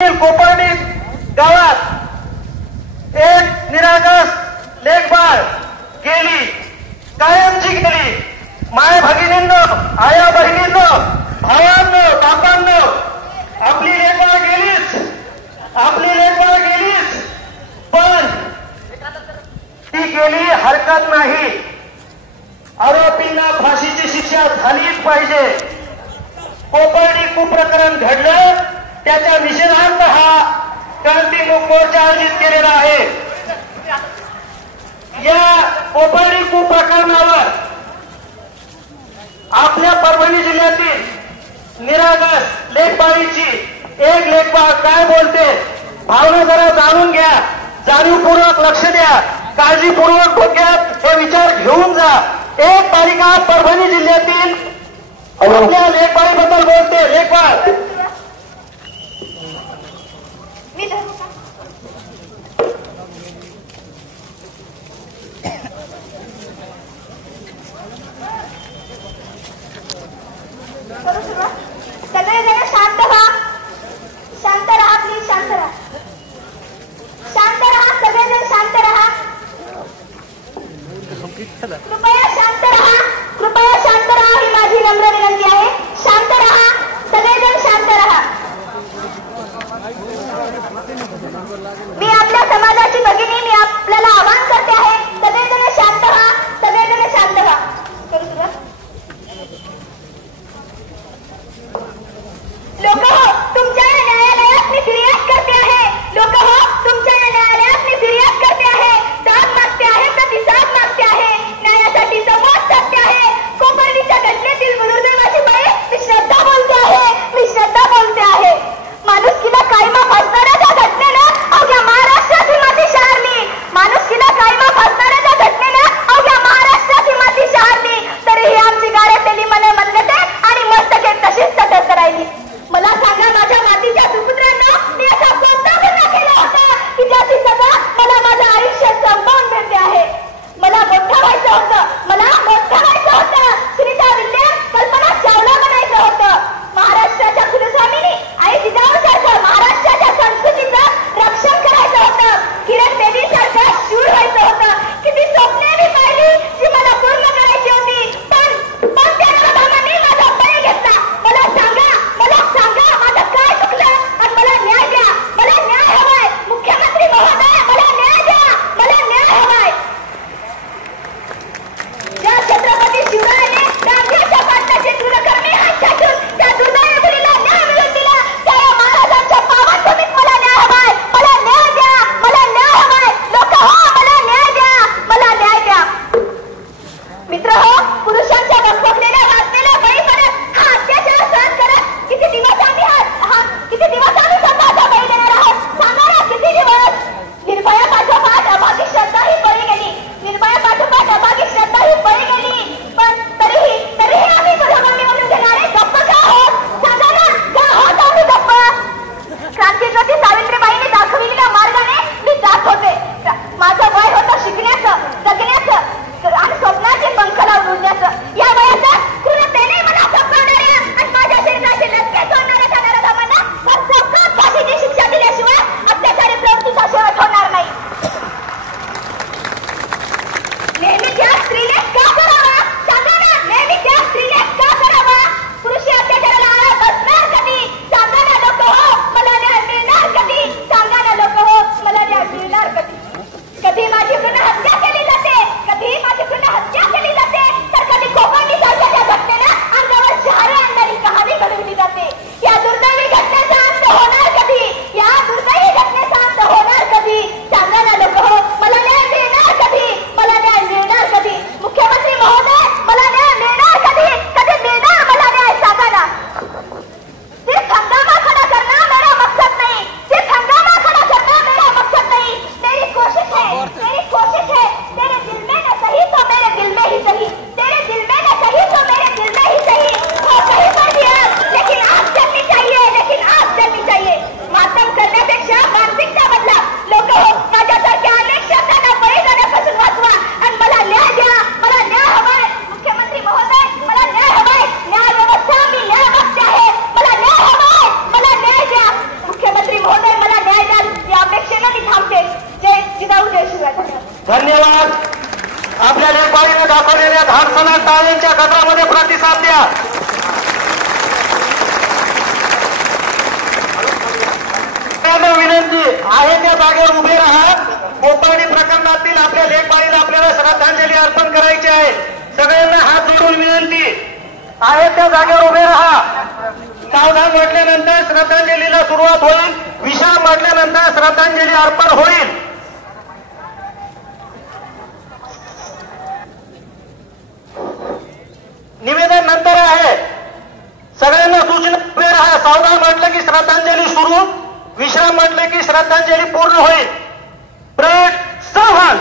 कोपर्डी गावात एक निरागस लेखबाळ गेली, कायमची गेली. माय भगिनींनो, आया बहिणींनो, भावांनो, काकांनो, आपली लेखबाळ गेलीच, आपली लेखबाळ गेलीच, पण ती गेली हरकत नाही. आरोपींना फाशीची शिक्षा झालीच पाहिजे. कोपर्डी कुप्रकरण घडलं, त्याच्या निषेधार्थ हा क्रांतीमुख मोर्चा आयोजित केलेला आहे. या कोपर्डी कुप्रकरणावर आपल्या परभणी जिल्ह्यातील निरागस लेखबाळीची एक लेखबाळ काय बोलते, भावना जरा जाणून घ्या, जाणीवपूर्वक लक्ष द्या, काळजीपूर्वक डोक्यात हे विचार घेऊन जा. एक बालिका परभणी जिल्ह्यातील आपल्या लेखबाळीबद्दल बोलते. लेखबाळ सगळेजण शांत व्हा, शांत राहा, प्लीज शांत राहा, शांत राहा, सगळेजण शांत राहा, कृपया शांत राहा, कृपया शांत राहा, ही माझी नम्र विनंती आहे. शांत राहा, सगळेजण शांत राहा. मी आपल्या समाजाची भगिनी, मी आपल्याला आवाहन करते आहे, सगळेजण शांत व्हा, सगळेजण शांत व्हा. लोक हो, तुमच्या न्यायालयात मी फिर्याद करते आहे. लोक हो, तुमच्या न्यायालयात मी फिर्याद करते आहे. दाद मागते आहे, प्रतिसाद मागते आहे, न्यायासाठी संवाद साधते आहे. कोपर्डीच्या घटनेतील दुर्दैवाची बाई मी श्रद्धा बोलते आहे, मी श्रद्धा बोलते आहे. माणुसकीला कायमा फासणाऱ्या त्या घटनेनं अवघ्या महाराष्ट्राची माती शहारली, माणुसकीला कायमा फासणाऱ्या त्या घटनेनं अवघ्या महाराष्ट्राची माती शहारली. तरीही आमची गाड्यातली मन मनगटे आणि मस्तके तशीच तटस्थ राहिली. मला सांगा, माझ्या मातीच्या सुपुत्रांना मी असा कोणता गुन्हा केला होता की ज्याची सजा मला माझं आयुष्य संपवून मिळते आहे. मला मोठं व्हायचं होतं, मला मोठं व्हायचं होतं. सुनीता विल्यम्स, कल्पना चावला बनायचं होतं. महाराष्ट्राच्या कुलस्वामिनी आई जिजाऊसारखं महाराष्ट्राच्या संस्कृतीचं रक्षण करायचं होतं. किरण बेदीसारखं शूर व्हायचं होतं. किती स्वप्ने मी पाहिली जी मला पूर्ण करायची होती, पण त्या नराधमांनी माझा बळी घेतला. मला सांगा, माझं काय चुकलं आणि मला न्याय द्या, मला न्याय हवाय. मुख्यमंत्री महोदय, मला न्याय द्या, मला न्याय हवाय. ज्या छत्रपती शिवरायाने गांधीच्या पाटलाचे दूरकर्मी हात छाटून त्या दुर्दैवी मुलीला न्याय मिळवून दिला, त्या महाराजांच्या पावनभूमीत मला न्याय हवाय. मला न्याय द्या, मला न्याय हवाय. लोक हो, मला न्याय द्या, मला न्याय द्या. मित्र हो, पुरुषांच्या बसलेल्या वाचलेल्या बळी पडत हा अत्याचार सहन करत किती दिवस आम्ही स्वतःच्या बळी देणार आहोत? सांगा ना, किती दिवस? निर्भया पाठोपाठ अभागी श्रद्धा ही बळी गेली, निर्भया पाठोपाठ अभागी श्रद्धा ही बळी गेली. पण तरीही आम्ही गुन्हेगारी म्हणून घेणारे गप्प का आहोत? सांगा ना, का आहोत आम्ही गप्प? क्रांतीज्योती सावित्रीबाईंनी दाखविलेल्या मार्गाने मी जात होते. माझं वय होतं शिकण्याचं, जगण्याचं आणि स्वप्नाची पंख लावून उडण्याचं. या वयात क्रूरतेने मला फसवणाऱ्या आणि माझ्या शरीराचे लटके सोडणाऱ्या त्या नराधमांना सक्त फाशीची शिक्षा दिल्याशिवाय अत्याचारी प्रवृत्तीचा शेवट होणार नाही. नेहमी त्या स्त्रीने का करावा? सांगा ना, नेहमी त्या स्त्रीने का करावा? पुरुषी अत्याचाराला आळा बसणार कधी? सांगा ना लोक हो, मला न्याय मिळणार कधी? सांगा ना लोक हो, मला न्याय मिळणार कधी? कधी माझी भ्रूण हत्या केली जाते, कधी माझी भ्रूण हत्या केली जाते, तर कधी कोपर्डी सारख्या घटनेनं अंगावर शहारे आणणारी कहाणी घडवली जाते. या दुर्दैवी घटनेचा अंत होणार कधी? या दुर्दैवी घटनेचा अंत होणार कधी? सांगा ना लोक हो, मला न्याय मिळणार कधी? मला न्याय मिळणार कधी? मुख्यमंत्री महोदय, मला न्याय मिळणार कधी? कधी मिळणार मला न्याय? सांगा ना. सिर्फ हंगामा खड़ा करना मेरा मकसद नहीं, सिर्फ हंगामा खड़ा करना मेरा मकसद नहीं. मेरी कोशिश है, मेरी कोशिश है, तेरे दिल में न सही तो मेरे दिल में ही सही, तेरे दिल में न सही तो मेरे दिल में ही सही. हो कहीं पर भी आग, लेकिन आग जलनी चाहिए, लेकिन आग जलनी चाहिए. मातम करण्यापेक्षा मानसिकता बदला. लोक हो, माझ्यासारख्या अनेक शब्दांना बळी जाण्यापासून वाचवा आणि मला न्याय द्या, मला न्याय हवाय. मुख्यमंत्री महोदय, मला न्याय हवाय. न्याय व्यवस्था मी न्याय मागते आहे, मला न्याय हवाय, मला न्याय द्या. मुख्यमंत्री महोदय, धन्यवाद. आपल्या लेखबाईने दाखवलेल्या धाडसाला टाळ्यांच्या गजरामध्ये प्रतिसाद द्या. विनंती आहे त्या जागेवर उभे राहा. कोपर्डी प्रकरणातील आपल्या लेखबाईला आपल्याला श्रद्धांजली अर्पण करायची आहे. सगळ्यांना हात जोडून विनंती आहे त्या जागेवर उभे राहा. सावधान म्हटल्यानंतर श्रद्धांजलीला सुरुवात होईल. विश्राम म्हटल्यानंतर श्रद्धांजली अर्पण होईल. निवेदन नंतर आहे. सगळ्यांना सूचना उभे राहा. सावधान म्हटलं की श्रद्धांजली सुरू, विश्राम म्हटलं की श्रद्धांजली पूर्ण होईल. ब्रेक सावधान.